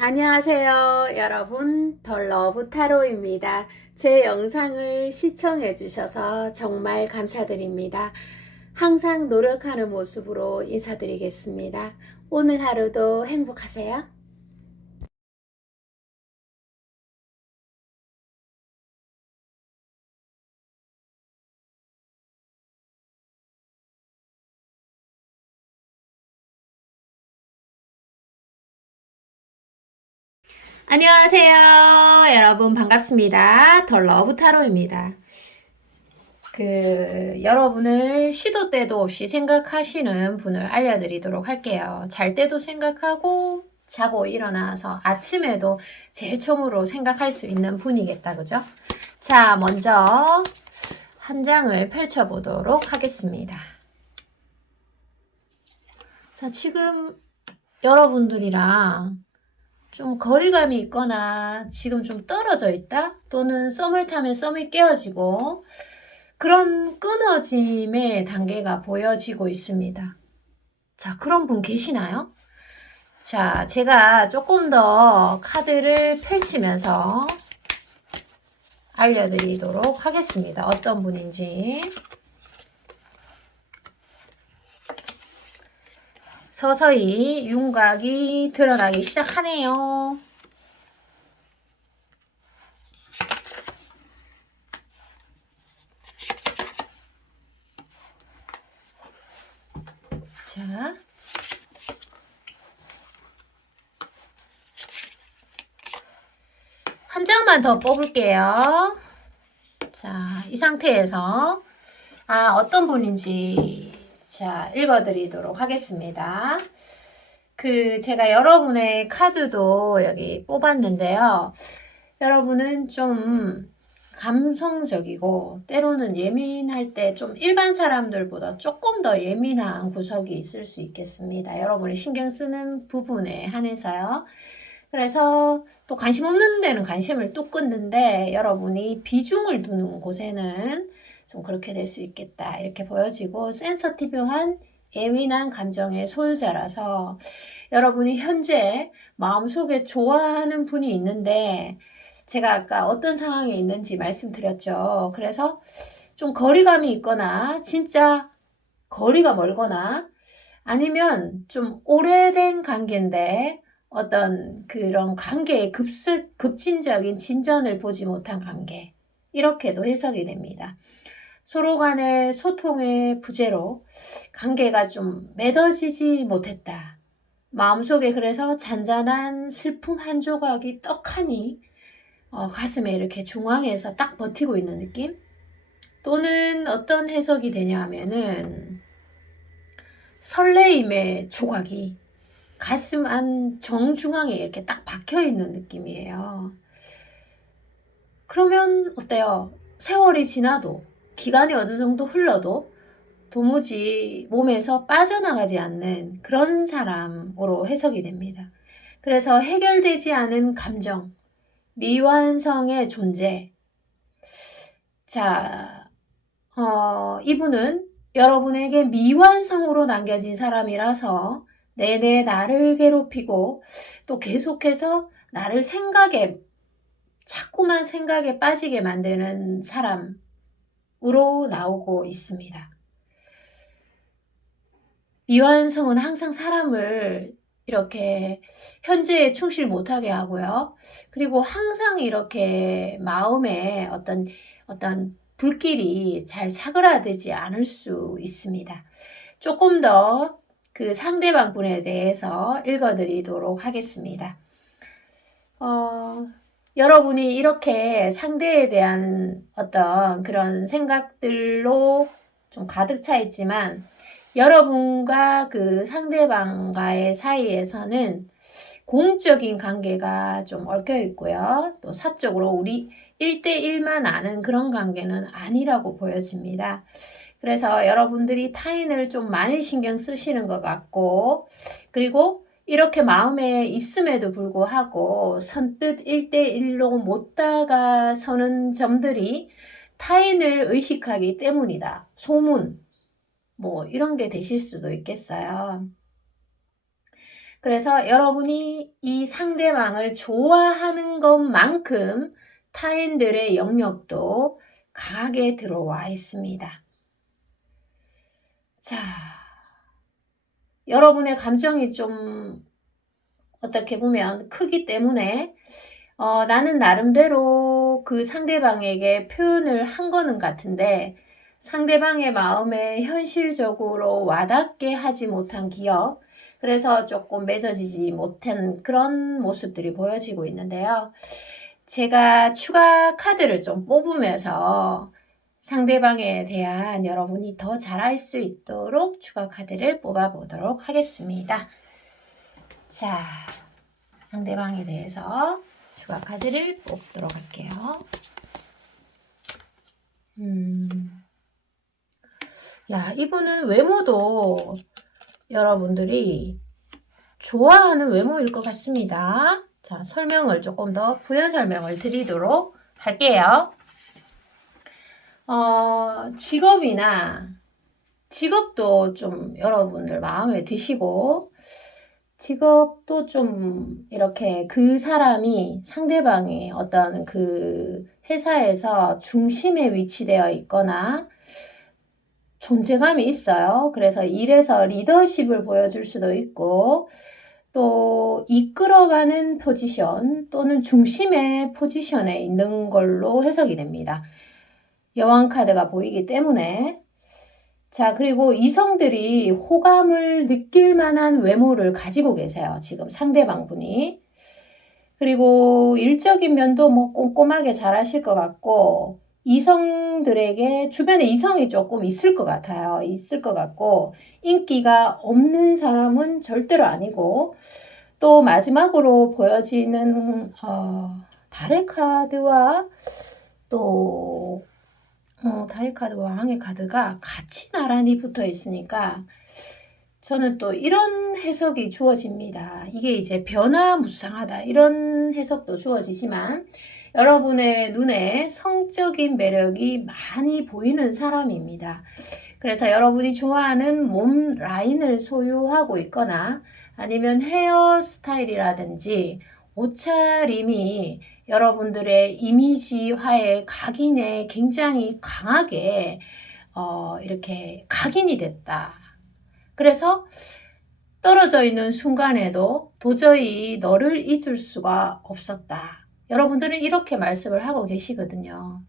안녕하세요, 여러분. 더 러브 타로입니다. 제 영상을 시청해 주셔서 정말 감사드립니다. 항상 노력하는 모습으로 인사드리겠습니다. 오늘 하루도 행복하세요. 안녕하세요, 여러분. 반갑습니다. 더 러브 타로입니다. 여러분을 시도 때도 없이 생각하시는 분을 알려드리도록 할게요. 잘 때도 생각하고, 자고 일어나서 아침에도 제일 처음으로 생각할 수 있는 분이겠다, 그죠? 자, 먼저 한 장을 펼쳐보도록 하겠습니다. 자, 지금 여러분들이랑 좀 거리감이 있거나 지금 좀 떨어져 있다? 또는 썸을 타면 썸이 깨어지고 그런 끊어짐의 단계가 보여지고 있습니다. 자, 그런 분 계시나요? 자, 제가 조금 더 카드를 펼치면서 알려드리도록 하겠습니다. 어떤 분인지. 서서히 윤곽이 드러나기 시작하네요. 자, 한 장만 더 뽑을게요. 자, 이 상태에서 어떤 분인지 자, 읽어드리도록 하겠습니다. 제가 여러분의 카드도 여기 뽑았는데요. 여러분은 좀 감성적이고 때로는 예민할 때 좀 일반 사람들보다 조금 더 예민한 구석이 있을 수 있겠습니다. 여러분이 신경 쓰는 부분에 한해서요. 그래서 또 관심 없는 데는 관심을 뚝 끊는데 여러분이 비중을 두는 곳에는 좀 그렇게 될 수 있겠다 이렇게 보여지고 센서티브한 예민한 감정의 소유자라서 여러분이 현재 마음속에 좋아하는 분이 있는데 제가 아까 어떤 상황에 있는지 말씀드렸죠. 그래서 좀 거리감이 있거나 진짜 거리가 멀거나 아니면 좀 오래된 관계인데 어떤 그런 관계의 급진적인 진전을 보지 못한 관계 이렇게도 해석이 됩니다. 서로 간의 소통의 부재로 관계가 좀 맺어지지 못했다. 마음속에 그래서 잔잔한 슬픔 한 조각이 떡하니 가슴에 이렇게 중앙에서 딱 버티고 있는 느낌? 또는 어떤 해석이 되냐 하면은 설레임의 조각이 가슴 안 정중앙에 이렇게 딱 박혀 있는 느낌이에요. 그러면 어때요? 세월이 지나도 기간이 어느 정도 흘러도 도무지 몸에서 빠져나가지 않는 그런 사람으로 해석이 됩니다. 그래서 해결되지 않은 감정, 미완성의 존재. 자, 이분은 여러분에게 미완성으로 남겨진 사람이라서 내내 나를 괴롭히고 또 계속해서 나를 자꾸만 생각에 빠지게 만드는 사람으로 나오고 있습니다. 미완성은 항상 사람을 이렇게 현재에 충실 못하게 하고요. 그리고 항상 이렇게 마음에 어떤 불길이 잘 사그라들지 않을 수 있습니다. 조금 더 그 상대방 분에 대해서 읽어드리도록 하겠습니다. 여러분이 이렇게 상대에 대한 어떤 그런 생각들로 좀 가득 차 있지만 여러분과 그 상대방과의 사이에서는 공적인 관계가 좀 얽혀 있고요. 또 사적으로 우리 1대1만 아는 그런 관계는 아니라고 보여집니다. 그래서 여러분들이 타인을 좀 많이 신경 쓰시는 것 같고 그리고 이렇게 마음에 있음에도 불구하고 선뜻 1대1로 못 다가서는 점들이 타인을 의식하기 때문이다. 소문, 뭐 이런 게 되실 수도 있겠어요. 그래서 여러분이 이 상대방을 좋아하는 것만큼 타인들의 영역도 강하게 들어와 있습니다. 자, 여러분의 감정이 좀 어떻게 보면 크기 때문에 나는 나름대로 그 상대방에게 표현을 한 거는 같은데 상대방의 마음에 현실적으로 와닿게 하지 못한 기억, 그래서 조금 맺어지지 못한 그런 모습들이 보여지고 있는데요. 제가 추가 카드를 좀 뽑으면서 상대방에 대한 여러분이 더 잘할 수 있도록 추가 카드를 뽑아보도록 하겠습니다. 자, 상대방에 대해서 추가 카드를 뽑도록 할게요. 야, 이분은 외모도 여러분들이 좋아하는 외모일 것 같습니다. 자, 설명을 조금 더 부연 설명을 드리도록 할게요. 직업도 좀 여러분들 마음에 드시고, 직업도 좀 이렇게 그 사람이 상대방이 어떤 그 회사에서 중심에 위치되어 있거나 존재감이 있어요. 그래서 일에서 리더십을 보여줄 수도 있고, 또 이끌어가는 포지션 또는 중심의 포지션에 있는 걸로 해석이 됩니다. 여왕 카드가 보이기 때문에. 자, 그리고 이성들이 호감을 느낄 만한 외모를 가지고 계세요. 지금 상대방 분이. 그리고 일적인 면도 뭐 꼼꼼하게 잘 하실 것 같고, 이성들에게 주변에 이성이 조금 있을 것 같아요. 있을 것 같고, 인기가 없는 사람은 절대로 아니고, 또 마지막으로 보여지는 달의 카드와 또 달의 카드와 왕의 카드가 같이 나란히 붙어 있으니까 저는 또 이런 해석이 주어집니다. 이게 이제 변화무쌍하다 이런 해석도 주어지지만 여러분의 눈에 성적인 매력이 많이 보이는 사람입니다. 그래서 여러분이 좋아하는 몸 라인을 소유하고 있거나 아니면 헤어스타일이라든지 옷차림이 여러분들의 이미지화에 각인에 굉장히 강하게 이렇게 각인이 됐다. 그래서 떨어져 있는 순간에도 도저히 너를 잊을 수가 없었다. 여러분들은 이렇게 말씀을 하고 계시거든요.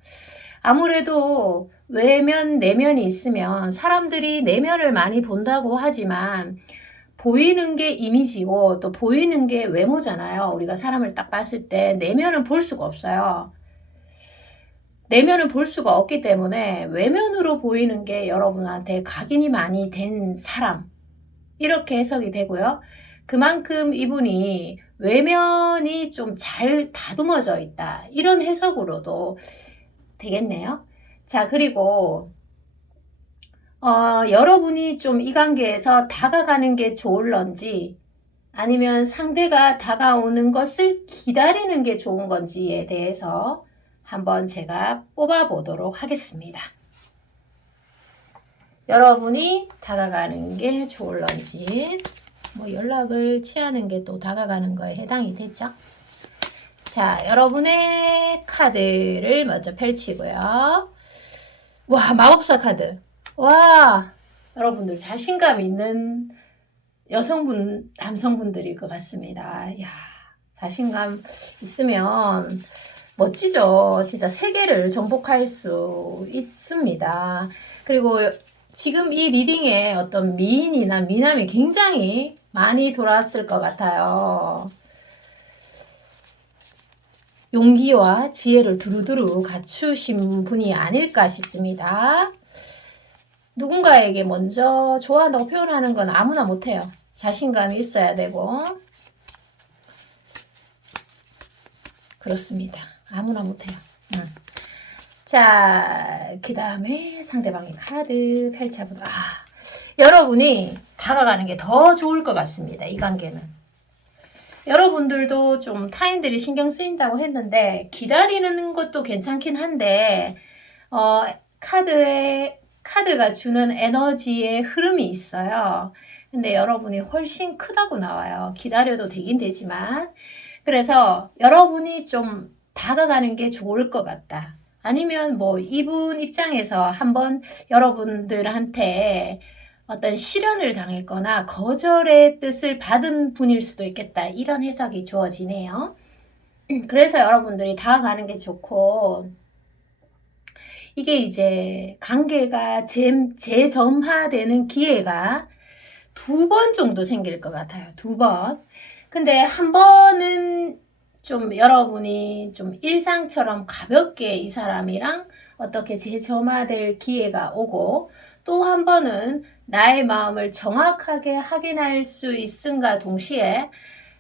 아무래도 외면, 내면이 있으면 사람들이 내면을 많이 본다고 하지만 보이는 게 이미지고 또 보이는 게 외모잖아요. 우리가 사람을 딱 봤을 때 내면은 볼 수가 없어요. 내면은 볼 수가 없기 때문에 외면으로 보이는 게 여러분한테 각인이 많이 된 사람, 이렇게 해석이 되고요. 그만큼 이분이 외면이 좀 잘 다듬어져 있다. 이런 해석으로도 되겠네요. 자, 그리고 여러분이 좀 이 관계에서 다가가는 게 좋을런지 아니면 상대가 다가오는 것을 기다리는 게 좋은 건지에 대해서 한번 제가 뽑아보도록 하겠습니다. 여러분이 다가가는 게 좋을런지, 뭐 연락을 취하는 게 또 다가가는 거에 해당이 되죠. 자, 여러분의 카드를 먼저 펼치고요. 와, 마법사 카드. 와, 여러분들 자신감 있는 여성분, 남성분들일 것 같습니다. 야, 자신감 있으면 멋지죠. 진짜 세계를 정복할 수 있습니다. 그리고 지금 이 리딩에 어떤 미인이나 미남이 굉장히 많이 돌아왔을 것 같아요. 용기와 지혜를 두루두루 갖추신 분이 아닐까 싶습니다. 누군가에게 먼저 좋아한다고 표현하는 건 아무나 못해요. 자신감이 있어야 되고. 그렇습니다. 아무나 못해요. 자, 그 다음에 상대방의 카드 펼쳐보도록. 여러분이 다가가는 게 더 좋을 것 같습니다. 이 관계는. 여러분들도 좀 타인들이 신경 쓰인다고 했는데 기다리는 것도 괜찮긴 한데 카드가 주는 에너지의 흐름이 있어요. 근데 여러분이 훨씬 크다고 나와요. 기다려도 되긴 되지만. 그래서 여러분이 좀 다가가는 게 좋을 것 같다. 아니면 뭐 이분 입장에서 한번 여러분들한테 어떤 시련을 당했거나 거절의 뜻을 받은 분일 수도 있겠다. 이런 해석이 주어지네요. 그래서 여러분들이 다가가는 게 좋고, 이게 이제 관계가 재점화되는 기회가 2번 정도 생길 것 같아요. 2번. 근데 한 번은 좀 여러분이 좀 일상처럼 가볍게 이 사람이랑 어떻게 재점화될 기회가 오고, 또 한 번은 나의 마음을 정확하게 확인할 수 있음과 동시에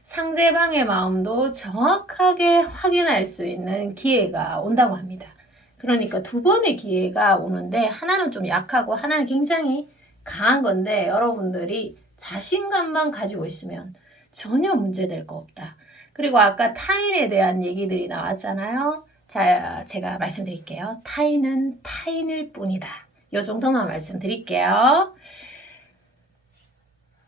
상대방의 마음도 정확하게 확인할 수 있는 기회가 온다고 합니다. 그러니까 2번의 기회가 오는데, 하나는 좀 약하고 하나는 굉장히 강한 건데, 여러분들이 자신감만 가지고 있으면 전혀 문제될 거 없다. 그리고 아까 타인에 대한 얘기들이 나왔잖아요. 자, 제가 말씀드릴게요. 타인은 타인일 뿐이다. 요 정도만 말씀드릴게요.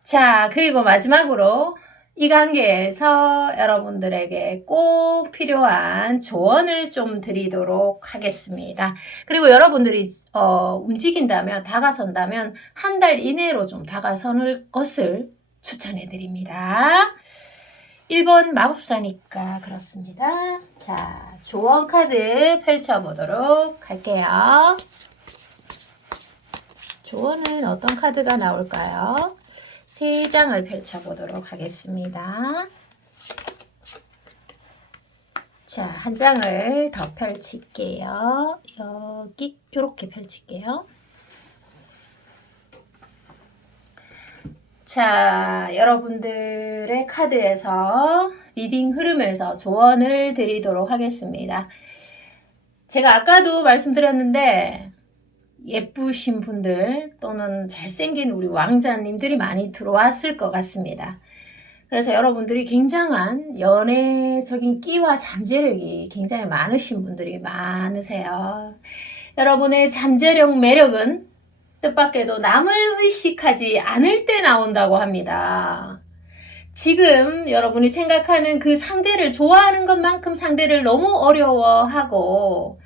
자, 그리고 마지막으로 이 관계에서 여러분들에게 꼭 필요한 조언을 좀 드리도록 하겠습니다. 그리고 여러분들이 움직인다면, 다가선다면 한 달 이내로 좀 다가서는 것을 추천해 드립니다. 1번 마법사니까 그렇습니다. 자, 조언 카드 펼쳐보도록 할게요. 조언은 어떤 카드가 나올까요? 3장을 펼쳐보도록 하겠습니다. 자, 한 장을 더 펼칠게요. 여기 이렇게 펼칠게요. 자, 여러분들의 카드에서 리딩 흐름에서 조언을 드리도록 하겠습니다. 제가 아까도 말씀드렸는데, 예쁘신 분들 또는 잘생긴 우리 왕자님들이 많이 들어왔을 것 같습니다. 그래서 여러분들이 굉장한 연애적인 끼와 잠재력이 굉장히 많으신 분들이 많으세요. 여러분의 잠재력 매력은 뜻밖에도 남을 의식하지 않을 때 나온다고 합니다. 지금 여러분이 생각하는 그 상대를 좋아하는 것만큼 상대를 너무 어려워하고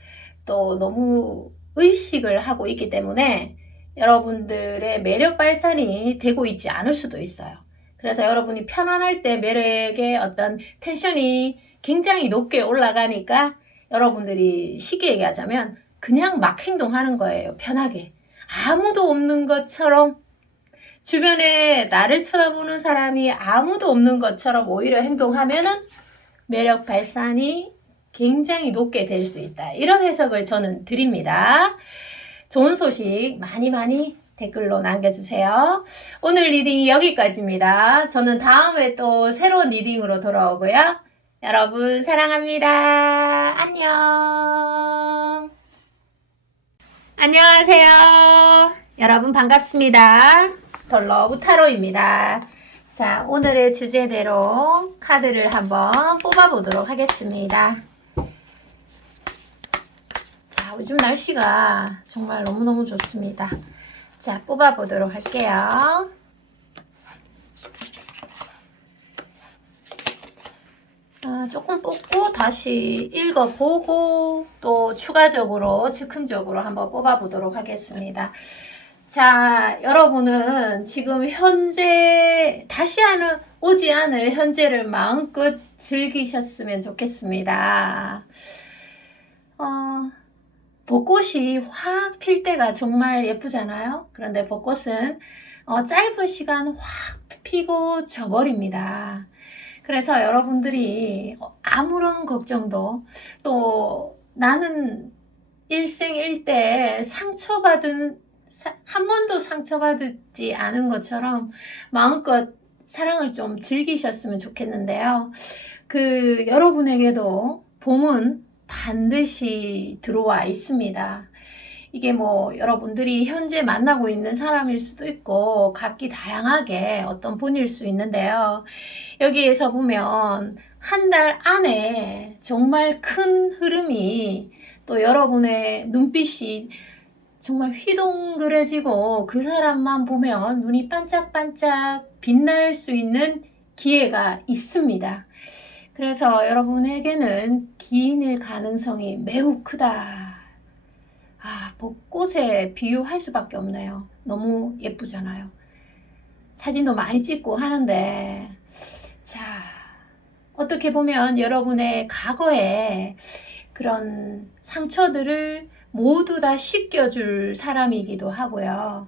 또 너무 의식을 하고 있기 때문에 여러분들의 매력 발산이 되고 있지 않을 수도 있어요. 그래서 여러분이 편안할 때 매력의 어떤 텐션이 굉장히 높게 올라가니까 여러분들이 쉽게 얘기하자면 그냥 막 행동하는 거예요. 편하게. 아무도 없는 것처럼, 주변에 나를 쳐다보는 사람이 아무도 없는 것처럼 오히려 행동하면은 매력 발산이 굉장히 높게 될 수 있다. 이런 해석을 저는 드립니다. 좋은 소식 많이 댓글로 남겨주세요. 오늘 리딩이 여기까지입니다. 저는 다음에 또 새로운 리딩으로 돌아오고요. 여러분 사랑합니다. 안녕. 안녕하세요. 여러분 반갑습니다. 더 러브 타로입니다. 자, 오늘의 주제대로 카드를 한번 뽑아보도록 하겠습니다. 자, 요즘 날씨가 정말 너무너무 좋습니다. 자, 뽑아보도록 할게요. 조금 뽑고 다시 읽어보고 또 추가적으로 즉흥적으로 한번 뽑아보도록 하겠습니다. 자, 여러분은 지금 현재 다시 오지 않을 현재를 마음껏 즐기셨으면 좋겠습니다. 벚꽃이 확 필 때가 정말 예쁘잖아요. 그런데 벚꽃은 짧은 시간 확 피고 져버립니다. 그래서 여러분들이 아무런 걱정도, 또 나는 일생일대 한 번도 상처받지 않은 것처럼 마음껏 사랑을 좀 즐기셨으면 좋겠는데요. 여러분에게도 봄은 반드시 들어와 있습니다. 이게 뭐 여러분들이 현재 만나고 있는 사람일 수도 있고 각기 다양하게 어떤 분일 수 있는데요. 여기에서 보면 한 달 안에 정말 큰 흐름이, 또 여러분의 눈빛이 정말 휘둥그레지고 그 사람만 보면 눈이 반짝반짝 빛날 수 있는 기회가 있습니다. 그래서 여러분에게는 기인일 가능성이 매우 크다. 벚꽃에 비유할 수밖에 없네요. 너무 예쁘잖아요. 사진도 많이 찍고 하는데, 자, 어떻게 보면 여러분의 과거에 그런 상처들을 모두 다 씻겨줄 사람이기도 하고요.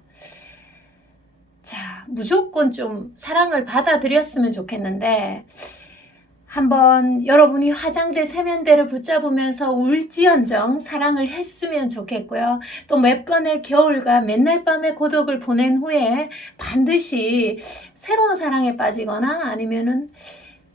자, 무조건 좀 사랑을 받아들였으면 좋겠는데, 한번 여러분이 화장대 세면대를 붙잡으면서 울지언정 사랑을 했으면 좋겠고요. 또 몇 번의 겨울과 맨날 밤의 고독을 보낸 후에 반드시 새로운 사랑에 빠지거나 아니면은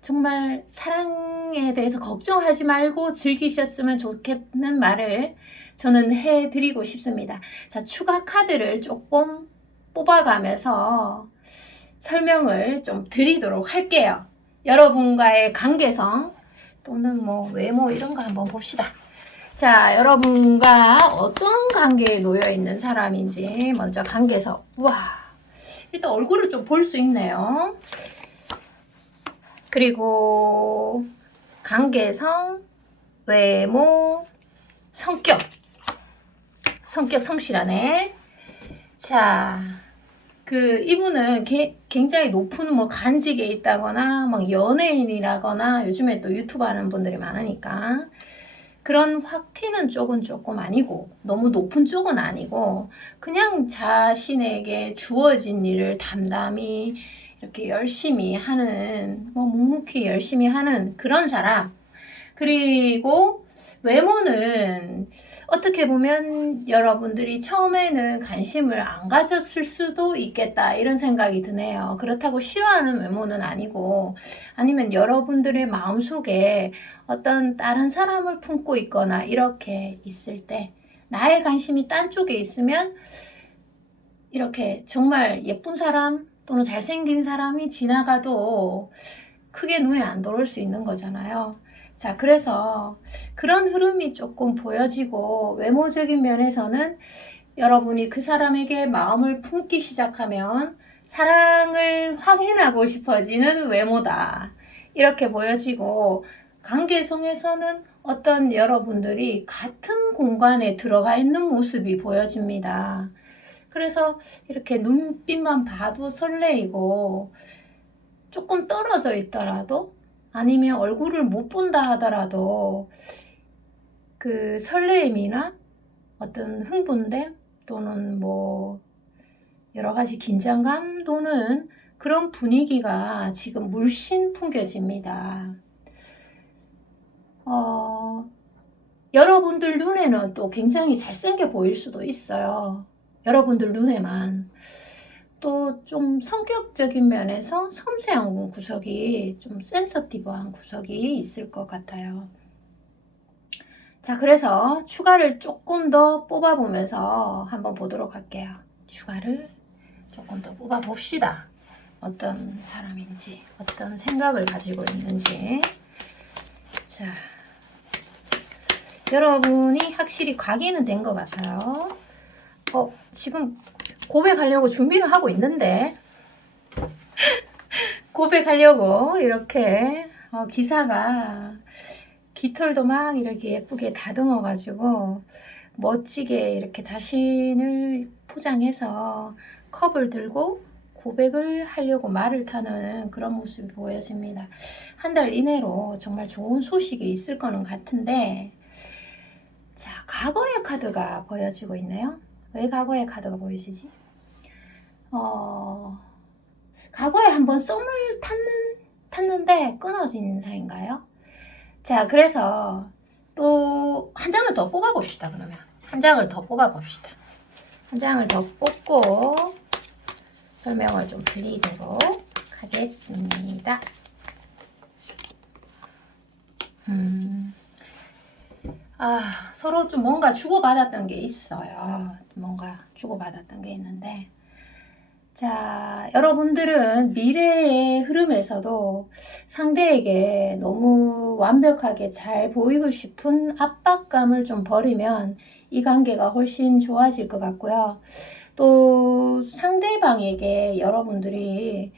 정말 사랑에 대해서 걱정하지 말고 즐기셨으면 좋겠는 말을 저는 해드리고 싶습니다. 자, 추가 카드를 조금 뽑아가면서 설명을 좀 드리도록 할게요. 여러분과의 관계성 또는 뭐 외모 이런 거 한번 봅시다. 자, 여러분과 어떤 관계에 놓여 있는 사람인지 먼저 관계성. 우와, 일단 얼굴을 좀 볼 수 있네요. 그리고 관계성, 외모, 성격, 성실하네. 자, 이분은 굉장히 높은 뭐 간직에 있다거나 막 연예인이라거나 요즘에 또 유튜브 하는 분들이 많으니까 그런 확 튀는 쪽은 조금 아니고 너무 높은 쪽은 아니고 그냥 자신에게 주어진 일을 담담히 이렇게 열심히 하는 뭐 묵묵히 열심히 하는 그런 사람. 그리고 외모는 어떻게 보면 여러분들이 처음에는 관심을 안 가졌을 수도 있겠다 이런 생각이 드네요. 그렇다고 싫어하는 외모는 아니고 아니면 여러분들의 마음속에 어떤 다른 사람을 품고 있거나 이렇게 있을 때 나의 관심이 딴 쪽에 있으면 이렇게 정말 예쁜 사람 또는 잘생긴 사람이 지나가도 크게 눈에 안 들어올 수 있는 거잖아요. 자, 그래서 그런 흐름이 조금 보여지고 외모적인 면에서는 여러분이 그 사람에게 마음을 품기 시작하면 사랑을 확인하고 싶어지는 외모다. 이렇게 보여지고 관계성에서는 어떤 여러분들이 같은 공간에 들어가 있는 모습이 보여집니다. 그래서 이렇게 눈빛만 봐도 설레이고 조금 떨어져 있더라도 아니면 얼굴을 못 본다 하더라도 그 설레임이나 어떤 흥분됨 또는 뭐 여러 가지 긴장감 또는 그런 분위기가 지금 물씬 풍겨집니다. 여러분들 눈에는 또 굉장히 잘생겨 보일 수도 있어요. 여러분들 눈에만. 또 좀 성격적인 면에서 섬세한 구석이 좀 센서티브한 구석이 있을 것 같아요. 자, 그래서 추가를 조금 더 뽑아보면서 한번 보도록 할게요. 추가를 조금 더 뽑아봅시다. 어떤 사람인지, 어떤 생각을 가지고 있는지. 자, 여러분이 확실히 각인은 된 것 같아요. 지금 고백하려고 준비를 하고 있는데 고백하려고 이렇게 기사가 깃털도 막 이렇게 예쁘게 다듬어 가지고 멋지게 이렇게 자신을 포장해서 컵을 들고 고백을 하려고 말을 타는 그런 모습이 보여집니다. 한 달 이내로 정말 좋은 소식이 있을 거는 같은데 자, 과거의 카드가 보여지고 있네요. 왜 과거의 카드가 보이시지? 과거에 한번 썸을 탔는데 끊어진 사이인가요? 자, 그래서 또 한 장을 더 뽑아봅시다. 그러면 한 장을 더 뽑아봅시다. 한 장을 더 뽑고 설명을 좀 드리도록 하겠습니다. 서로 좀 뭔가 주고받았던 게 있어요. 뭔가 주고받았던 게 있는데 자, 여러분들은 미래의 흐름에서도 상대에게 너무 완벽하게 잘 보이고 싶은 압박감을 좀 버리면 이 관계가 훨씬 좋아질 것 같고요. 또 상대방에게 여러분들이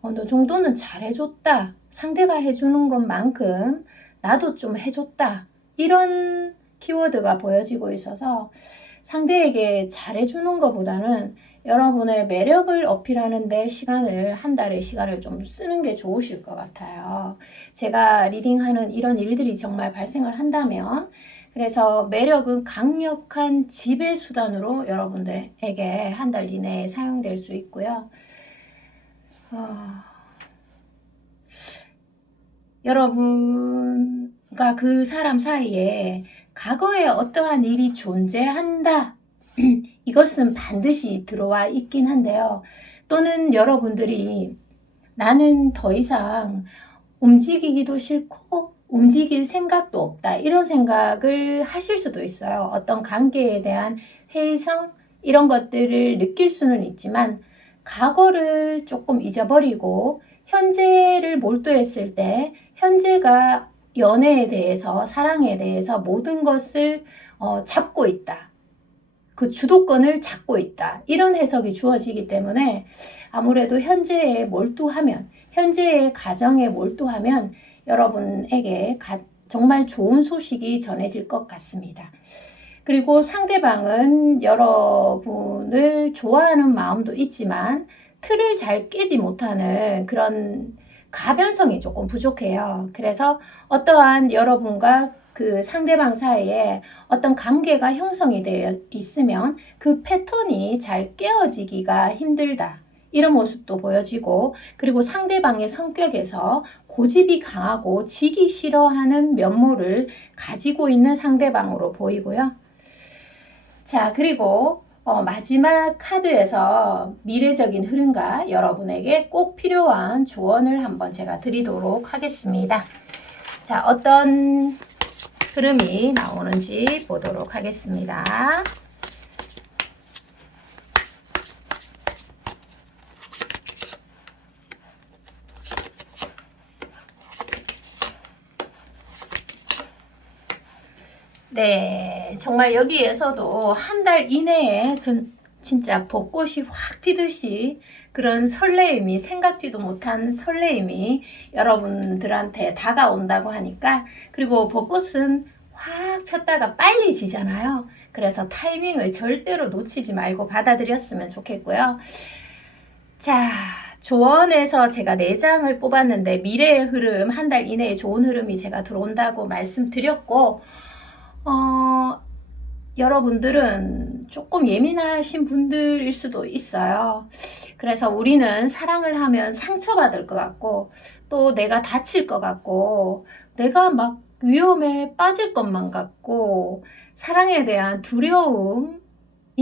어느 정도는 잘해줬다. 상대가 해주는 것만큼 나도 좀 해줬다. 이런 키워드가 보여지고 있어서 상대에게 잘해주는 것보다는 여러분의 매력을 어필하는 데 한 달의 시간을 좀 쓰는 게 좋으실 것 같아요. 제가 리딩하는 이런 일들이 정말 발생을 한다면, 그래서 매력은 강력한 지배 수단으로 여러분들에게 한 달 이내에 사용될 수 있고요. 여러분과 그 사람 사이에 과거에 어떠한 일이 존재한다. 이것은 반드시 들어와 있긴 한데요. 또는 여러분들이 나는 더 이상 움직이기도 싫고 움직일 생각도 없다. 이런 생각을 하실 수도 있어요. 어떤 관계에 대한 회의성 이런 것들을 느낄 수는 있지만 과거를 조금 잊어버리고 현재를 몰두했을 때 현재가 연애에 대해서 사랑에 대해서 모든 것을 잡고 있다. 그 주도권을 잡고 있다. 이런 해석이 주어지기 때문에 아무래도 현재에 몰두하면 현재의 가정에 몰두하면 여러분에게 정말 좋은 소식이 전해질 것 같습니다. 그리고 상대방은 여러분을 좋아하는 마음도 있지만 틀을 잘 깨지 못하는 그런 가변성이 조금 부족해요. 그래서 어떠한 여러분과 그 상대방 사이에 어떤 관계가 형성이 되어 있으면 그 패턴이 잘 깨어지기가 힘들다. 이런 모습도 보여지고, 그리고 상대방의 성격에서 고집이 강하고 지기 싫어하는 면모를 가지고 있는 상대방으로 보이고요. 자, 그리고 마지막 카드에서 미래적인 흐름과 여러분에게 꼭 필요한 조언을 한번 제가 드리도록 하겠습니다. 자, 어떤 흐름이 나오는지 보도록 하겠습니다. 네, 정말 여기에서도 한 달 이내에 진짜 벚꽃이 확 피듯이 그런 설레임이, 생각지도 못한 설레임이 여러분들한테 다가온다고 하니까, 그리고 벚꽃은 확 폈다가 빨리 지잖아요. 그래서 타이밍을 절대로 놓치지 말고 받아들였으면 좋겠고요. 자, 조언에서 제가 4장을 뽑았는데 미래의 흐름, 한 달 이내에 좋은 흐름이 제가 들어온다고 말씀드렸고, 여러분들은 조금 예민하신 분들일 수도 있어요. 그래서 우리는 사랑을 하면 상처받을 것 같고, 또 내가 다칠 것 같고, 내가 막 위험에 빠질 것만 같고, 사랑에 대한 두려움이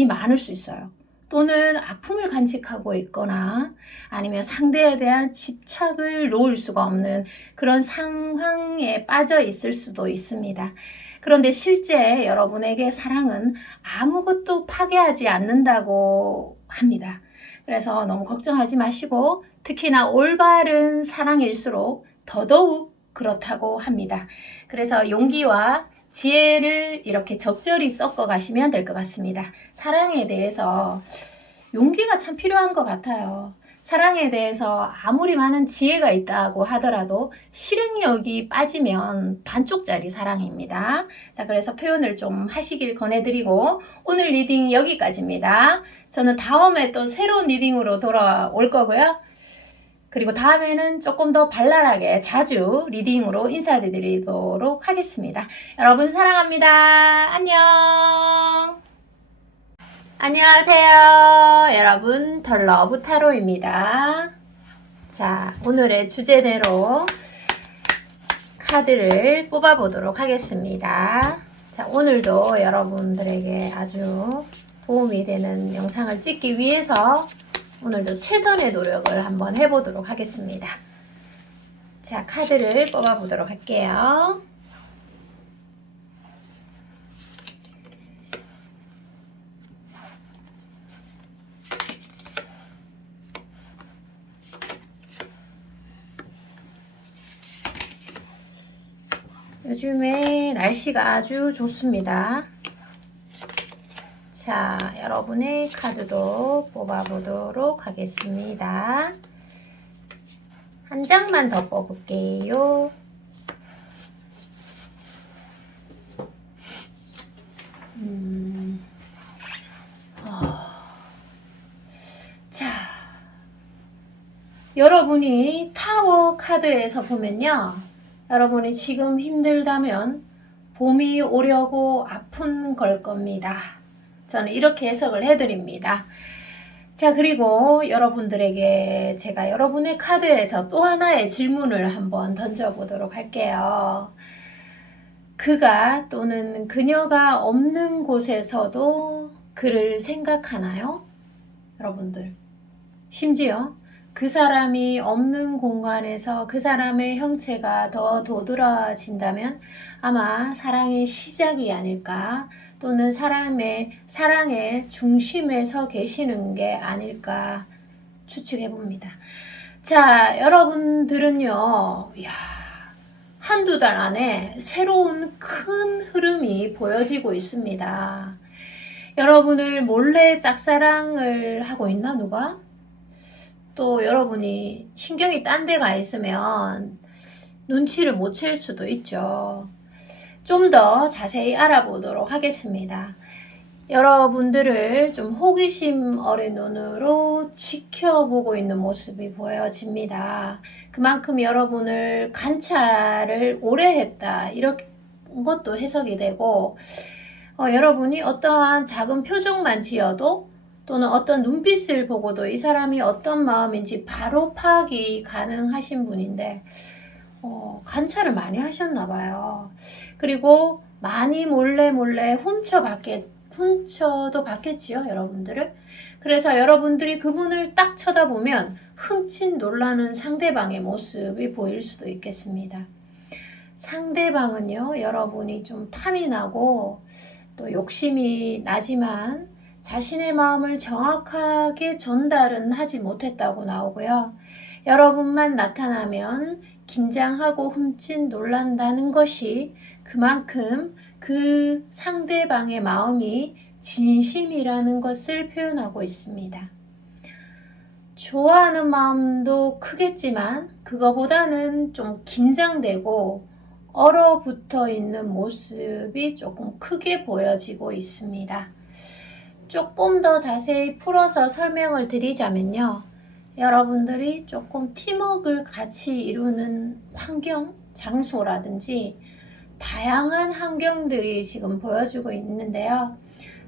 많을 수 있어요. 또는 아픔을 간직하고 있거나 아니면 상대에 대한 집착을 놓을 수가 없는 그런 상황에 빠져 있을 수도 있습니다. 그런데 실제 여러분에게 사랑은 아무것도 파괴하지 않는다고 합니다. 그래서 너무 걱정하지 마시고, 특히나 올바른 사랑일수록 더더욱 그렇다고 합니다. 그래서 용기와 지혜를 이렇게 적절히 섞어 가시면 될 것 같습니다. 사랑에 대해서 용기가 참 필요한 것 같아요. 사랑에 대해서 아무리 많은 지혜가 있다고 하더라도 실행력이 빠지면 반쪽짜리 사랑입니다. 자, 그래서 표현을 좀 하시길 권해드리고, 오늘 리딩 여기까지입니다. 저는 다음에 또 새로운 리딩으로 돌아올 거고요. 그리고 다음에는 조금 더 발랄하게 자주 리딩으로 인사드리도록 하겠습니다. 여러분 사랑합니다. 안녕. 안녕하세요. 여러분, 더 러브 타로입니다. 자, 오늘의 주제대로 카드를 뽑아보도록 하겠습니다. 자, 오늘도 여러분들에게 아주 도움이 되는 영상을 찍기 위해서 오늘도 최선의 노력을 한번 해보도록 하겠습니다. 자, 카드를 뽑아보도록 할게요. 요즘에 날씨가 아주 좋습니다. 자, 여러분의 카드도 뽑아보도록 하겠습니다. 한 장만 더 뽑을게요. 자, 여러분이 타워 카드에서 보면요. 여러분이 지금 힘들다면 봄이 오려고 아픈 걸 겁니다. 저는 이렇게 해석을 해드립니다. 자, 그리고 여러분들에게 제가 여러분의 카드에서 또 하나의 질문을 한번 던져보도록 할게요. 그가 또는 그녀가 없는 곳에서도 그를 생각하나요? 여러분들. 심지어 그 사람이 없는 공간에서 그 사람의 형체가 더 도드라진다면 아마 사랑의 시작이 아닐까, 또는 사랑의 중심에 서 계시는 게 아닐까 추측해 봅니다. 자, 여러분들은요, 이야, 한두 달 안에 새로운 큰 흐름이 보여지고 있습니다. 여러분을 몰래 짝사랑을 하고 있나, 누가? 또 여러분이 신경이 딴 데 가 있으면 눈치를 못 챌 수도 있죠. 좀 더 자세히 알아보도록 하겠습니다. 여러분들을 좀 호기심 어린 눈으로 지켜보고 있는 모습이 보여집니다. 그만큼 여러분을 관찰을 오래 했다, 이런 것도 해석이 되고, 여러분이 어떠한 작은 표정만 지어도, 또는 어떤 눈빛을 보고도 이 사람이 어떤 마음인지 바로 파악이 가능하신 분인데, 관찰을 많이 하셨나 봐요. 그리고 많이 몰래 훔쳐도 봤겠지요, 여러분들을. 그래서 여러분들이 그분을 딱 쳐다보면 흠칫 놀라는 상대방의 모습이 보일 수도 있겠습니다. 상대방은요, 여러분이 좀 탐이 나고 또 욕심이 나지만 자신의 마음을 정확하게 전달은 하지 못했다고 나오고요. 여러분만 나타나면 긴장하고 흠칫 놀란다는 것이 그만큼 그 상대방의 마음이 진심이라는 것을 표현하고 있습니다. 좋아하는 마음도 크겠지만 그거보다는 좀 긴장되고 얼어붙어 있는 모습이 조금 크게 보여지고 있습니다. 조금 더 자세히 풀어서 설명을 드리자면요. 여러분들이 조금 팀워크를 같이 이루는 환경, 장소라든지 다양한 환경들이 지금 보여지고 있는데요.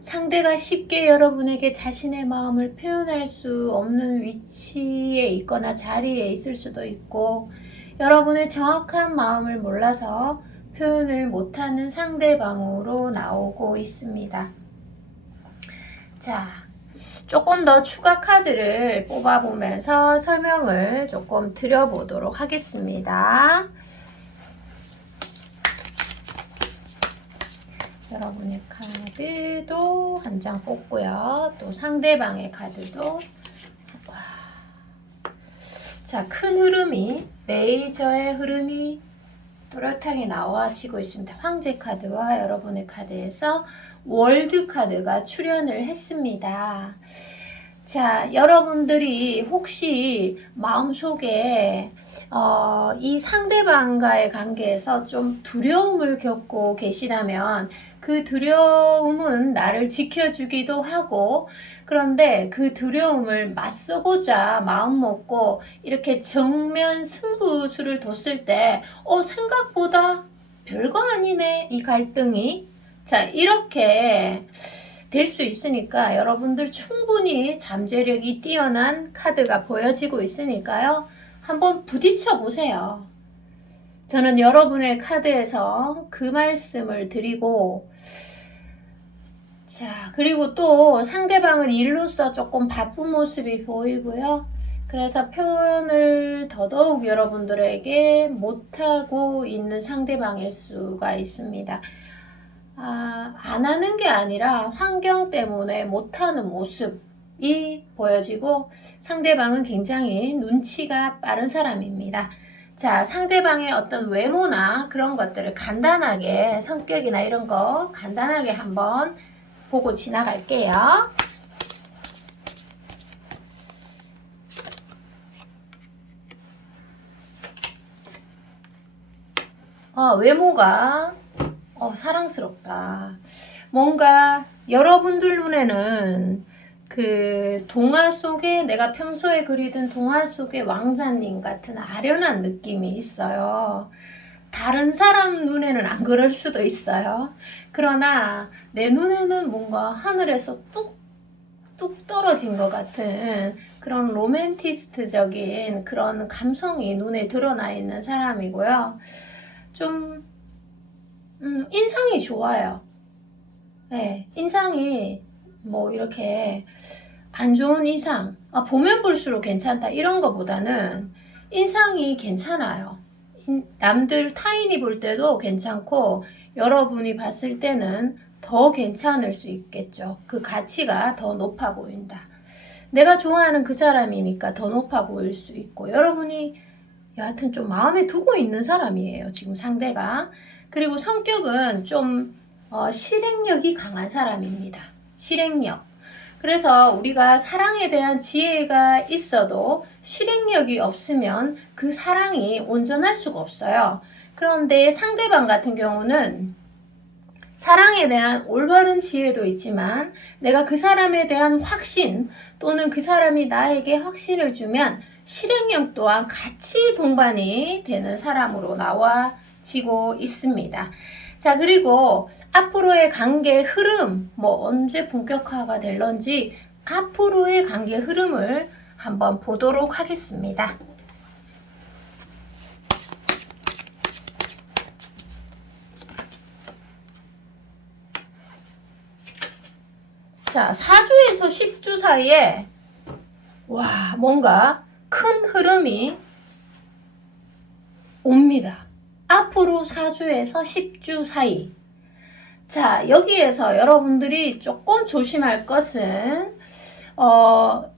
상대가 쉽게 여러분에게 자신의 마음을 표현할 수 없는 위치에 있거나 자리에 있을 수도 있고, 여러분의 정확한 마음을 몰라서 표현을 못하는 상대방으로 나오고 있습니다. 자, 조금 더 추가 카드를 뽑아보면서 설명을 조금 드려보도록 하겠습니다. 여러분의 카드도 한 장 뽑고요. 또 상대방의 카드도. 자, 큰 흐름이, 메이저의 흐름이 뚜렷하게 나와지고 있습니다. 황제 카드와 여러분의 카드에서 월드 카드가 출현을 했습니다. 자, 여러분들이 혹시 마음속에 이 상대방과의 관계에서 좀 두려움을 겪고 계시다면 그 두려움은 나를 지켜주기도 하고, 그런데 그 두려움을 맞서고자 마음먹고 이렇게 정면 승부수를 뒀을 때 생각보다 별거 아니네, 이 갈등이. 자, 이렇게 될 수 있으니까 여러분들 충분히 잠재력이 뛰어난 카드가 보여지고 있으니까요. 한번 부딪혀 보세요. 저는 여러분의 카드에서 그 말씀을 드리고, 자, 그리고 또 상대방은 일로서 조금 바쁜 모습이 보이고요. 그래서 표현을 더더욱 여러분들에게 못하고 있는 상대방일 수가 있습니다. 안 하는 게 아니라 환경 때문에 못하는 모습이 보여지고, 상대방은 굉장히 눈치가 빠른 사람입니다. 자, 상대방의 어떤 외모나 그런 것들을 간단하게, 성격이나 이런 거 간단하게 한번 보고 지나갈게요. 외모가 사랑스럽다. 뭔가 여러분들 눈에는 그 동화 속에, 내가 평소에 그리던 동화 속의 왕자님 같은 아련한 느낌이 있어요. 다른 사람 눈에는 안 그럴 수도 있어요. 그러나 내 눈에는 뭔가 하늘에서 뚝뚝 떨어진 것 같은 그런 로맨티스트적인 그런 감성이 눈에 드러나 있는 사람이고요. 좀 인상이 좋아요. 네, 인상이 뭐 이렇게 안 좋은 인상, 보면 볼수록 괜찮다 이런 거보다는 인상이 괜찮아요. 남들 타인이 볼 때도 괜찮고 여러분이 봤을 때는 더 괜찮을 수 있겠죠. 그 가치가 더 높아 보인다. 내가 좋아하는 그 사람이니까 더 높아 보일 수 있고, 여러분이 여하튼 좀 마음에 두고 있는 사람이에요, 지금 상대가. 그리고 성격은 좀 실행력이 강한 사람입니다. 실행력. 그래서 우리가 사랑에 대한 지혜가 있어도 실행력이 없으면 그 사랑이 온전할 수가 없어요. 그런데 상대방 같은 경우는 사랑에 대한 올바른 지혜도 있지만 내가 그 사람에 대한 확신 또는 그 사람이 나에게 확신을 주면 실행력 또한 같이 동반이 되는 사람으로 나와지고 있습니다. 자, 그리고 앞으로의 관계 흐름, 뭐 언제 본격화가 될런지 앞으로의 관계 흐름을 한번 보도록 하겠습니다. 자, 4주에서 10주 사이에 뭔가 큰 흐름이 옵니다. 앞으로 4주에서 10주 사이. 자, 여기에서 여러분들이 조금 조심할 것은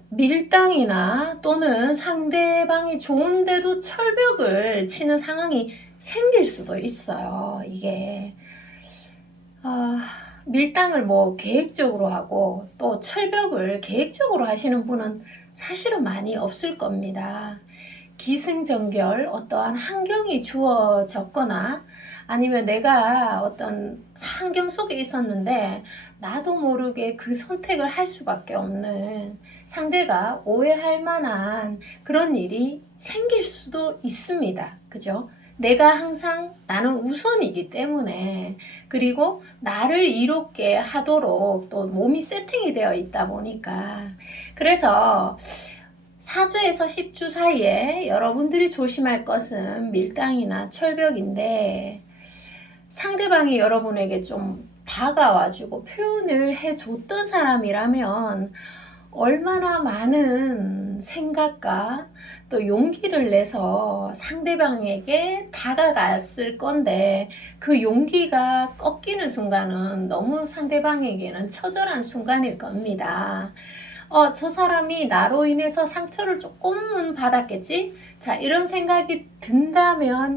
밀당이나 또는 상대방이 좋은데도 철벽을 치는 상황이 생길 수도 있어요. 이게 밀당을 뭐 계획적으로 하고 또 철벽을 계획적으로 하시는 분은 사실은 많이 없을 겁니다. 기승전결 어떠한 환경이 주어졌거나 아니면 내가 어떤 환경 속에 있었는데 나도 모르게 그 선택을 할 수밖에 없는, 상대가 오해할 만한 그런 일이 생길 수도 있습니다. 그죠? 내가 항상 나는 우선이기 때문에, 그리고 나를 이롭게 하도록 또 몸이 세팅이 되어 있다 보니까, 그래서 4주에서 10주 사이에 여러분들이 조심할 것은 밀당이나 철벽인데, 상대방이 여러분에게 좀 다가와주고 표현을 해줬던 사람이라면 얼마나 많은 생각과 또 용기를 내서 상대방에게 다가갔을 건데, 그 용기가 꺾이는 순간은 너무 상대방에게는 처절한 순간일 겁니다. 저 사람이 나로 인해서 상처를 조금은 받았겠지? 자, 이런 생각이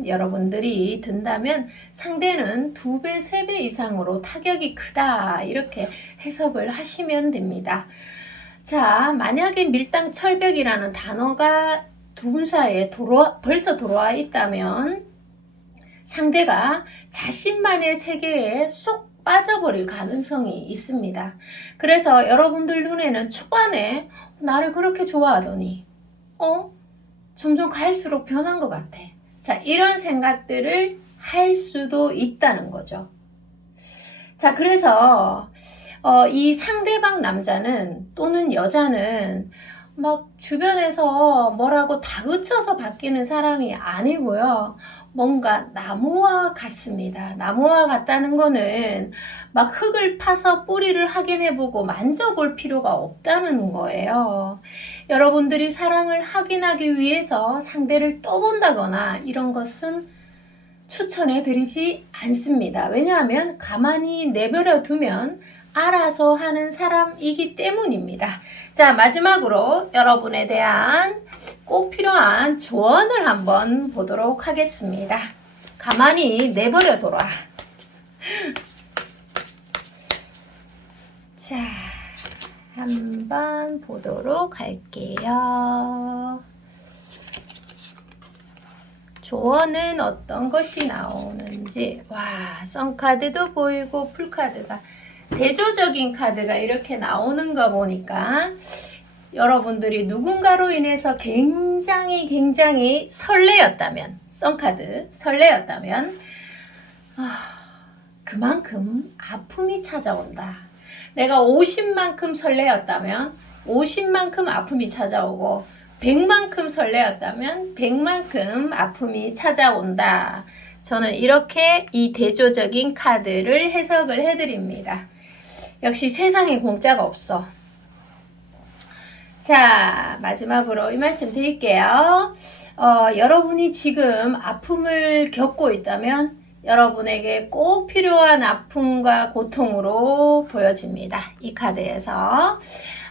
여러분들이 든다면 상대는 2배, 3배 이상으로 타격이 크다, 이렇게 해석을 하시면 됩니다. 자, 만약에 밀당 철벽이라는 단어가 두 분 사이에 벌써 들어와 있다면 상대가 자신만의 세계에 쏙 빠져버릴 가능성이 있습니다. 그래서 여러분들 눈에는 초반에 나를 그렇게 좋아하더니 점점 갈수록 변한 것 같아. 자, 이런 생각들을 할 수도 있다는 거죠. 자, 그래서 이 상대방 남자는 또는 여자는 막 주변에서 뭐라고 다그쳐서 바뀌는 사람이 아니고요. 뭔가 나무와 같습니다. 나무와 같다는 거는 막 흙을 파서 뿌리를 확인해보고 만져볼 필요가 없다는 거예요. 여러분들이 사랑을 확인하기 위해서 상대를 떠본다거나 이런 것은 추천해 드리지 않습니다. 왜냐하면 가만히 내버려 두면 알아서 하는 사람이기 때문입니다. 자, 마지막으로 여러분에 대한 꼭 필요한 조언을 한번 보도록 하겠습니다. 가만히 내버려둬라. 자, 한번 보도록 할게요. 조언은 어떤 것이 나오는지. 와, 선카드도 보이고 풀카드가, 대조적인 카드가 이렇게 나오는 거 보니까 여러분들이 누군가로 인해서 굉장히 설레었다면, 선카드 설레었다면 그만큼 아픔이 찾아온다. 내가 50만큼 설레었다면 50만큼 아픔이 찾아오고, 100만큼 설레었다면 100만큼 아픔이 찾아온다. 저는 이렇게 이 대조적인 카드를 해석을 해드립니다. 역시 세상에 공짜가 없어. 자, 마지막으로 이 말씀 드릴게요. 여러분이 지금 아픔을 겪고 있다면 여러분에게 꼭 필요한 아픔과 고통으로 보여집니다. 이 카드에서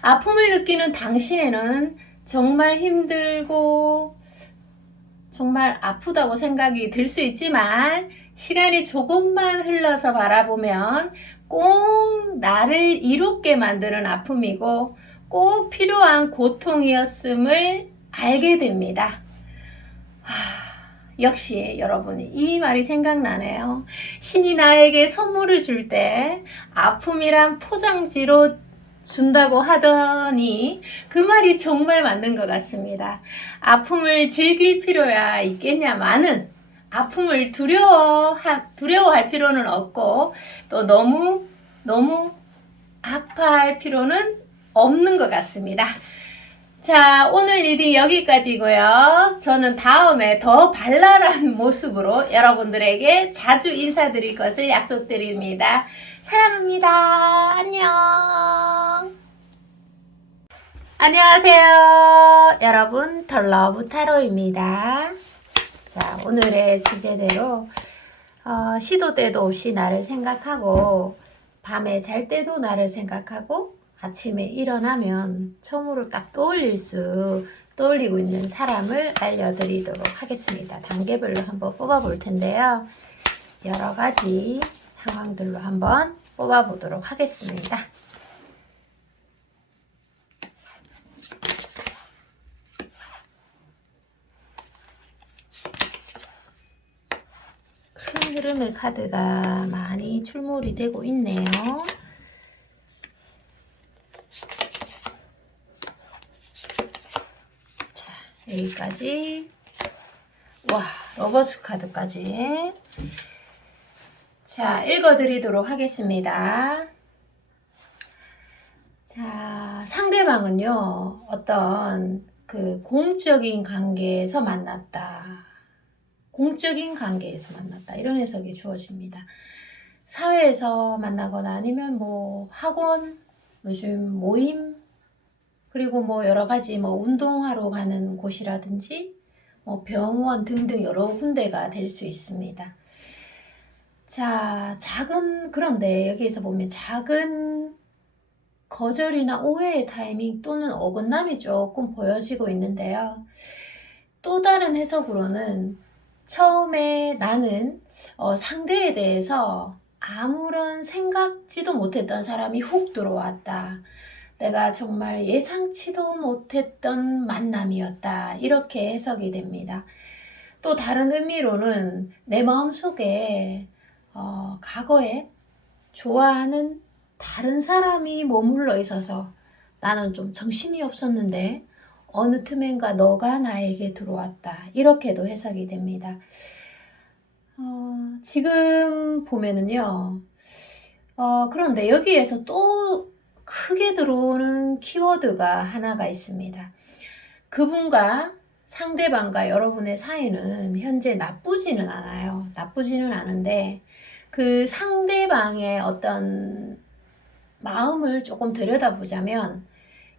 아픔을 느끼는 당시에는 정말 힘들고 정말 아프다고 생각이 들 수 있지만, 시간이 조금만 흘러서 바라보면 꼭 나를 이롭게 만드는 아픔이고 꼭 필요한 고통이었음을 알게 됩니다. 역시 여러분, 이 말이 생각나네요. 신이 나에게 선물을 줄 때 아픔이란 포장지로 준다고 하더니 그 말이 정말 맞는 것 같습니다. 아픔을 즐길 필요야 있겠냐마는 아픔을 두려워할 필요는 없고, 또 너무 아파할 필요는 없는 것 같습니다. 자, 오늘 리딩 여기까지고요. 저는 다음에 더 발랄한 모습으로 여러분들에게 자주 인사드릴 것을 약속드립니다. 사랑합니다. 안녕. 안녕하세요. 여러분, 더 러브 타로입니다. 자, 오늘의 주제대로 시도 때도 없이 나를 생각하고, 밤에 잘 때도 나를 생각하고, 아침에 일어나면 처음으로 딱 떠올리고 있는 사람을 알려드리도록 하겠습니다. 단계별로 한번 뽑아볼 텐데요. 여러 가지 상황들로 한번 뽑아보도록 하겠습니다. 큰 흐름의 카드가 많이 출몰이 되고 있네요. 자, 여기까지. 와, 러버스 카드까지. 자, 읽어드리도록 하겠습니다. 자, 상대방은요, 어떤 그 공적인 관계에서 만났다. 공적인 관계에서 만났다. 이런 해석이 주어집니다. 사회에서 만나거나 아니면 뭐 학원, 요즘 모임, 그리고 뭐 여러 가지 뭐 운동하러 가는 곳이라든지 뭐 병원 등등 여러 군데가 될 수 있습니다. 자, 그런데 여기에서 보면 작은 거절이나 오해의 타이밍 또는 어긋남이 조금 보여지고 있는데요. 또 다른 해석으로는 처음에 나는 상대에 대해서 아무런 생각지도 못했던 사람이 훅 들어왔다. 내가 정말 예상치도 못했던 만남이었다. 이렇게 해석이 됩니다. 또 다른 의미로는 내 마음속에 과거에 좋아하는 다른 사람이 머물러 있어서 나는 좀 정신이 없었는데 어느 틈엔가 너가 나에게 들어왔다. 이렇게도 해석이 됩니다. 지금 보면은요. 그런데 여기에서 또 크게 들어오는 키워드가 하나가 있습니다. 그분과 상대방과 여러분의 사이는 현재 나쁘지는 않아요. 나쁘지는 않은데 그 상대방의 어떤 마음을 조금 들여다보자면,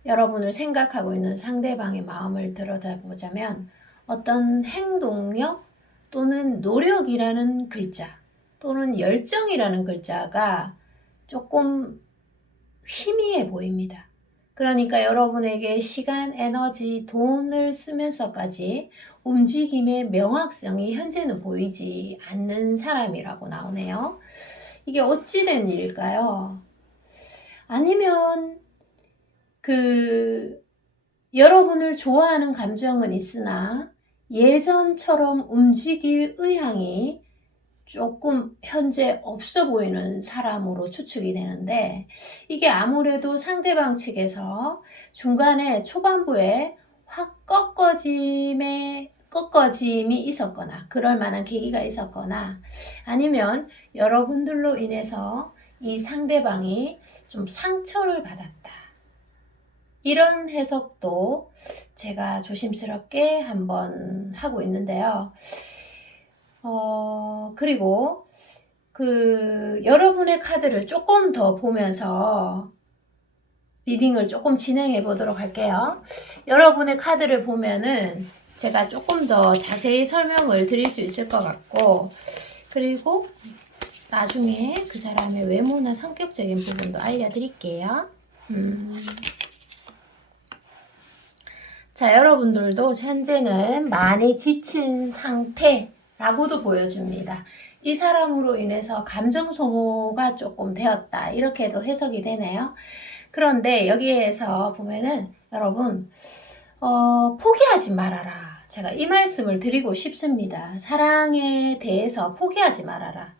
여러분을 생각하고 있는 상대방의 마음을 들여다보자면 어떤 행동력 또는 노력이라는 글자 또는 열정이라는 글자가 조금 희미해 보입니다. 그러니까 여러분에게 시간, 에너지, 돈을 쓰면서까지 움직임의 명확성이 현재는 보이지 않는 사람이라고 나오네요. 이게 어찌 된 일일까요? 아니면 여러분을 좋아하는 감정은 있으나 예전처럼 움직일 의향이 조금 현재 없어 보이는 사람으로 추측이 되는데, 이게 아무래도 상대방 측에서 중간에 초반부에 확 꺾어짐이 있었거나 그럴 만한 계기가 있었거나, 아니면 여러분들로 인해서 이 상대방이 좀 상처를 받았다, 이런 해석도 제가 조심스럽게 한번 하고 있는데요. 그리고 여러분의 카드를 조금 더 보면서 리딩을 조금 진행해 보도록 할게요. 여러분의 카드를 보면은 제가 조금 더 자세히 설명을 드릴 수 있을 것 같고, 그리고 나중에 그 사람의 외모나 성격적인 부분도 알려드릴게요. 자, 여러분들도 현재는 많이 지친 상태라고도 보여줍니다. 이 사람으로 인해서 감정 소모가 조금 되었다, 이렇게도 해석이 되네요. 그런데 여기에서 보면은 여러분, 포기하지 말아라. 제가 이 말씀을 드리고 싶습니다. 사랑에 대해서 포기하지 말아라.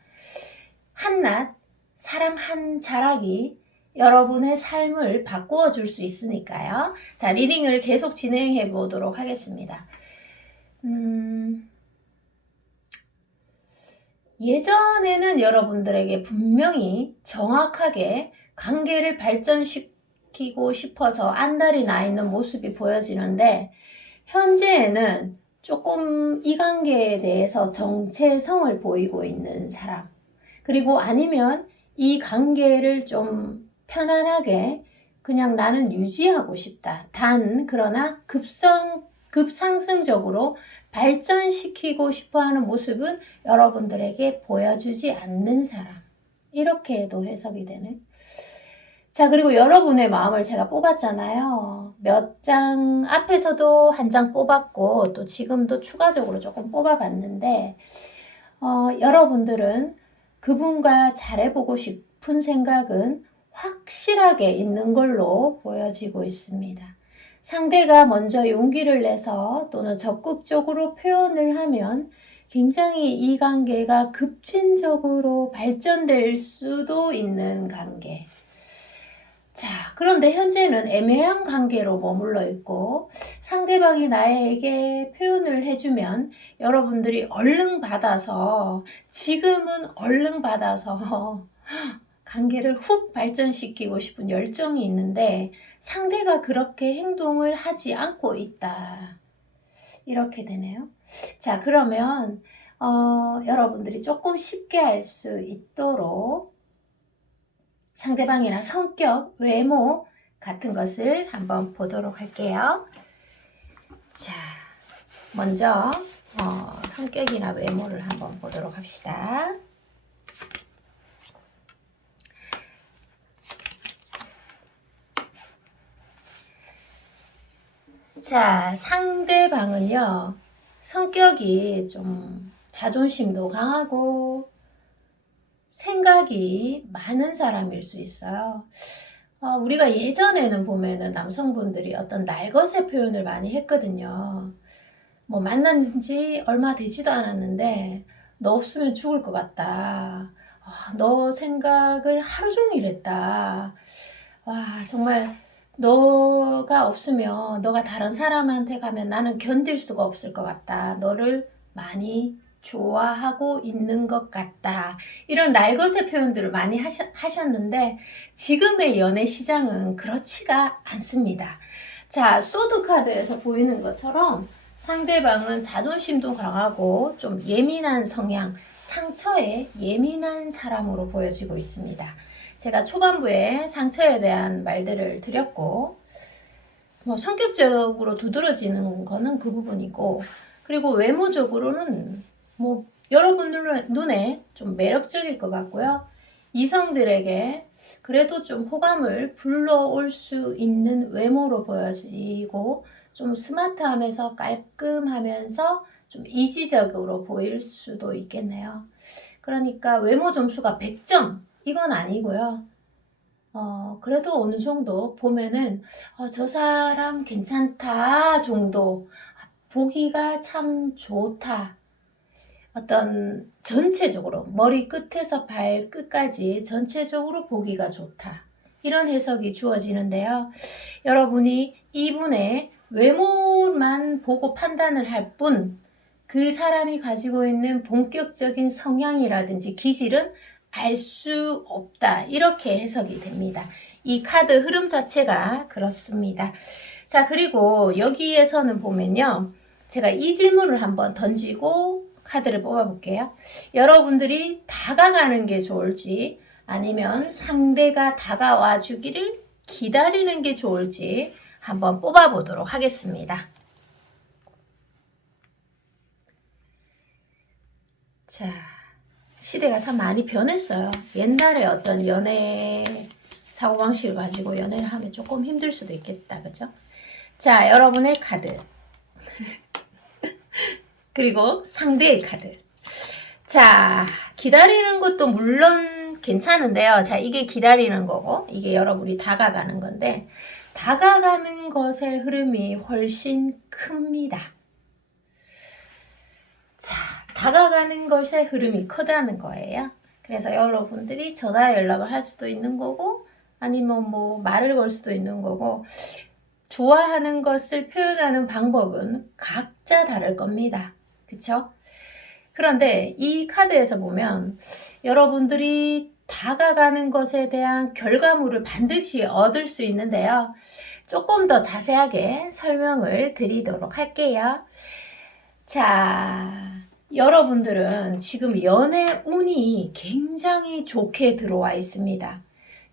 한낱 사람 한 자락이 여러분의 삶을 바꾸어 줄 수 있으니까요. 자, 리딩을 계속 진행해 보도록 하겠습니다. 예전에는 여러분들에게 분명히 정확하게 관계를 발전시키고 싶어서 안달이 나 있는 모습이 보여지는데, 현재에는 조금 이 관계에 대해서 정체성을 보이고 있는 사람, 그리고 아니면 이 관계를 좀 편안하게 그냥 나는 유지하고 싶다, 그러나 급상승적으로 발전시키고 싶어하는 모습은 여러분들에게 보여주지 않는 사람, 이렇게도 해석이 되네. 자, 그리고 여러분의 마음을 제가 뽑았잖아요. 몇 장, 앞에서도 한 장 뽑았고 또 지금도 추가적으로 조금 뽑아봤는데, 여러분들은 그분과 잘해보고 싶은 생각은 확실하게 있는 걸로 보여지고 있습니다. 상대가 먼저 용기를 내서 또는 적극적으로 표현을 하면 굉장히 이 관계가 급진적으로 발전될 수도 있는 관계. 자, 그런데 현재는 애매한 관계로 머물러 있고, 상대방이 나에게 표현을 해주면 여러분들이 지금은 얼른 받아서 관계를 훅 발전시키고 싶은 열정이 있는데, 상대가 그렇게 행동을 하지 않고 있다, 이렇게 되네요. 자, 그러면 여러분들이 조금 쉽게 알 수 있도록 상대방이나 성격, 외모 같은 것을 한번 보도록 할게요. 자, 먼저 성격이나 외모를 한번 보도록 합시다. 자, 상대방은요, 성격이 좀 자존심도 강하고 생각이 많은 사람일 수 있어요. 우리가 예전에는 보면은 남성분들이 어떤 날것의 표현을 많이 했거든요. 뭐 만난 지 얼마 되지도 않았는데 너 없으면 죽을 것 같다. 너 생각을 하루 종일 했다. 와, 정말 너가 없으면, 너가 다른 사람한테 가면 나는 견딜 수가 없을 것 같다. 너를 많이 좋아하고 있는 것 같다. 이런 날것의 표현들을 많이 하셨는데, 지금의 연애 시장은 그렇지가 않습니다. 자, 소드 카드에서 보이는 것처럼 상대방은 자존심도 강하고 좀 예민한 성향, 상처에 예민한 사람으로 보여지고 있습니다. 제가 초반부에 상처에 대한 말들을 드렸고, 성격적으로 두드러지는 거는 그 부분이고, 그리고 외모적으로는 여러분들 눈에 좀 매력적일 것 같고요. 이성들에게 그래도 좀 호감을 불러올 수 있는 외모로 보여지고 좀 스마트하면서 깔끔하면서 좀 이지적으로 보일 수도 있겠네요. 그러니까 외모 점수가 100점 이건 아니고요. 그래도 어느 정도 보면은 저 사람 괜찮다 정도, 보기가 참 좋다. 어떤 전체적으로 머리 끝에서 발 끝까지 전체적으로 보기가 좋다. 이런 해석이 주어지는데요. 여러분이 이분의 외모만 보고 판단을 할 뿐, 그 사람이 가지고 있는 본격적인 성향이라든지 기질은 알 수 없다. 이렇게 해석이 됩니다. 이 카드 흐름 자체가 그렇습니다. 자, 그리고 여기에서는 보면요. 제가 이 질문을 한번 던지고 카드를 뽑아볼게요. 여러분들이 다가가는 게 좋을지 아니면 상대가 다가와 주기를 기다리는 게 좋을지 한번 뽑아보도록 하겠습니다. 자, 시대가 참 많이 변했어요. 옛날에 어떤 연애 사고방식을 가지고 연애를 하면 조금 힘들 수도 있겠다. 그죠? 자, 여러분의 카드. 그리고 상대의 카드. 자, 기다리는 것도 물론 괜찮은데요. 자, 이게 기다리는 거고, 이게 여러분이 다가가는 건데, 다가가는 것의 흐름이 훨씬 큽니다. 자, 다가가는 것의 흐름이 크다는 거예요. 그래서 여러분들이 전화 연락을 할 수도 있는 거고, 아니면 뭐 말을 걸 수도 있는 거고, 좋아하는 것을 표현하는 방법은 각자 다를 겁니다. 그쵸? 그런데 이 카드에서 보면 여러분들이 다가가는 것에 대한 결과물을 반드시 얻을 수 있는데요. 조금 더 자세하게 설명을 드리도록 할게요. 자, 여러분들은 지금 연애 운이 굉장히 좋게 들어와 있습니다.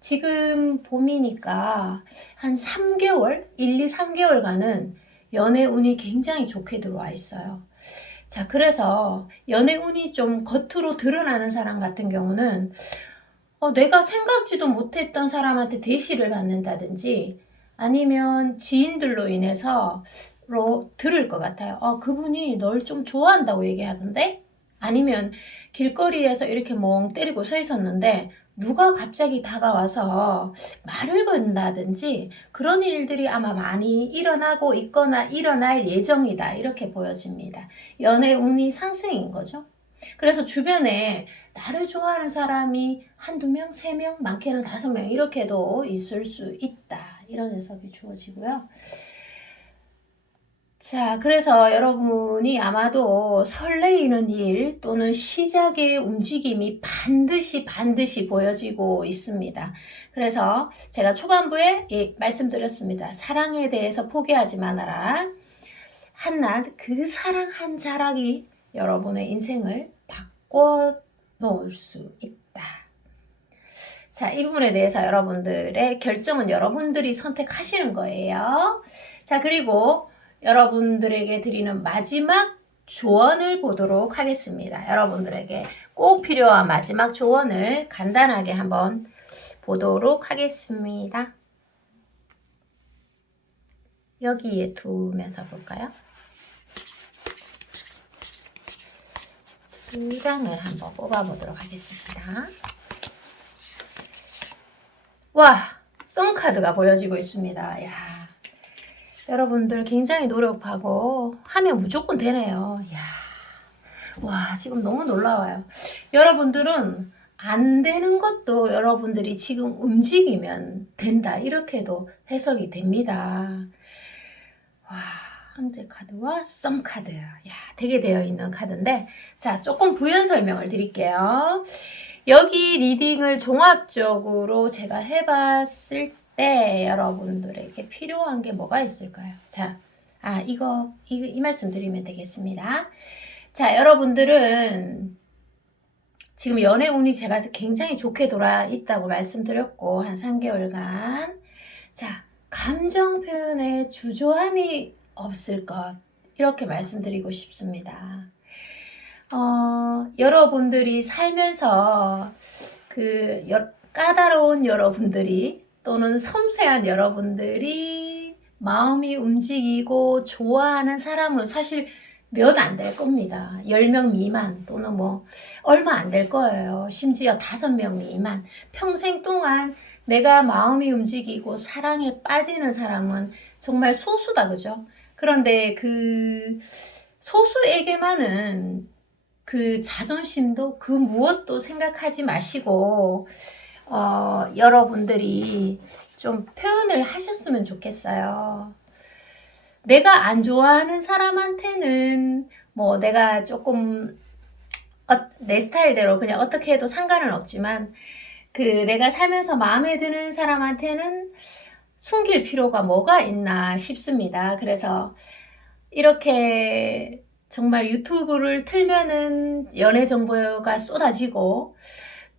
지금 봄이니까 한 3개월, 1, 2, 3개월간은 연애 운이 굉장히 좋게 들어와 있어요. 자, 그래서 연애 운이 좀 겉으로 드러나는 사람 같은 경우는 내가 생각지도 못했던 사람한테 대시를 받는다든지 아니면 지인들로 인해서 들을 것 같아요. 그분이 널 좀 좋아한다고 얘기하던데? 아니면 길거리에서 이렇게 멍 때리고 서 있었는데 누가 갑자기 다가와서 말을 건다든지 그런 일들이 아마 많이 일어나고 있거나 일어날 예정이다. 이렇게 보여집니다. 연애 운이 상승인 거죠. 그래서 주변에 나를 좋아하는 사람이 한두 명, 3명, 많게는 5명 이렇게도 있을 수 있다. 이런 해석이 주어지고요. 자, 그래서 여러분이 아마도 설레이는 일 또는 시작의 움직임이 반드시 보여지고 있습니다. 그래서 제가 초반부에 말씀드렸습니다. 사랑에 대해서 포기하지 말아라. 한낱 그 사랑 한 자락이 여러분의 인생을 바꿔 놓을 수 있다. 자, 이 부분에 대해서 여러분들의 결정은 여러분들이 선택하시는 거예요. 자, 그리고 여러분들에게 드리는 마지막 조언을 보도록 하겠습니다. 여러분들에게 꼭 필요한 마지막 조언을 간단하게 한번 보도록 하겠습니다. 여기에 두면서 볼까요? 2장을 한번 뽑아보도록 하겠습니다. 와, 썬카드가 보여지고 있습니다. 야, 여러분들 굉장히 노력하고 하면 무조건 되네요. 야, 와, 지금 너무 놀라워요. 여러분들은 안 되는 것도 여러분들이 지금 움직이면 된다. 이렇게도 해석이 됩니다. 와, 황제 카드와 썸 카드. 야, 되게 되어 있는 카드인데, 자, 조금 부연 설명을 드릴게요. 여기 리딩을 종합적으로 제가 해봤을 때 여러분들에게 필요한 게 뭐가 있을까요? 자, 이 말씀 드리면 되겠습니다. 자, 여러분들은 지금 연애 운이 제가 굉장히 좋게 돌아 있다고 말씀드렸고, 한 3개월간. 자, 감정 표현에 주저함이 없을 것. 이렇게 말씀드리고 싶습니다. 여러분들이 살면서 까다로운 여러분들이 또는 섬세한 여러분들이 마음이 움직이고 좋아하는 사람은 사실 몇 안 될 겁니다. 10명 미만 또는 뭐 얼마 안 될 거예요. 심지어 5명 미만. 평생 동안 내가 마음이 움직이고 사랑에 빠지는 사람은 정말 소수다, 그죠? 그런데 그 소수에게만은 그 자존심도 그 무엇도 생각하지 마시고 여러분들이 좀 표현을 하셨으면 좋겠어요. 내가 안 좋아하는 사람한테는 뭐 내가 조금 내 스타일대로 그냥 어떻게 해도 상관은 없지만 내가 살면서 마음에 드는 사람한테는 숨길 필요가 뭐가 있나 싶습니다. 그래서 이렇게 정말 유튜브를 틀면은 연애 정보가 쏟아지고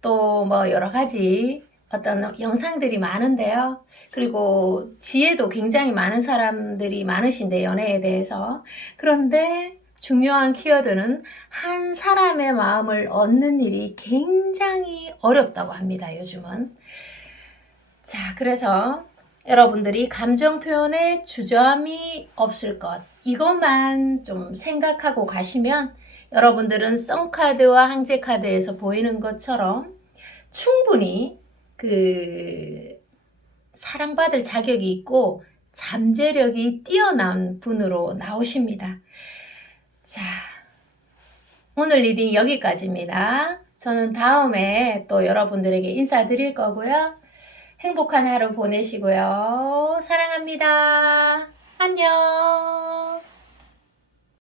또 뭐 여러 가지 어떤 영상들이 많은데요. 그리고 지혜도 굉장히 많은 사람들이 많으신데 연애에 대해서. 그런데 중요한 키워드는 한 사람의 마음을 얻는 일이 굉장히 어렵다고 합니다. 요즘은. 자, 그래서 여러분들이 감정 표현에 주저함이 없을 것, 이것만 좀 생각하고 가시면 여러분들은 썬카드와 항제카드에서 보이는 것처럼 충분히 사랑받을 자격이 있고 잠재력이 뛰어난 분으로 나오십니다. 자, 오늘 리딩 여기까지입니다. 저는 다음에 또 여러분들에게 인사드릴 거고요. 행복한 하루 보내시고요. 사랑합니다. 안녕.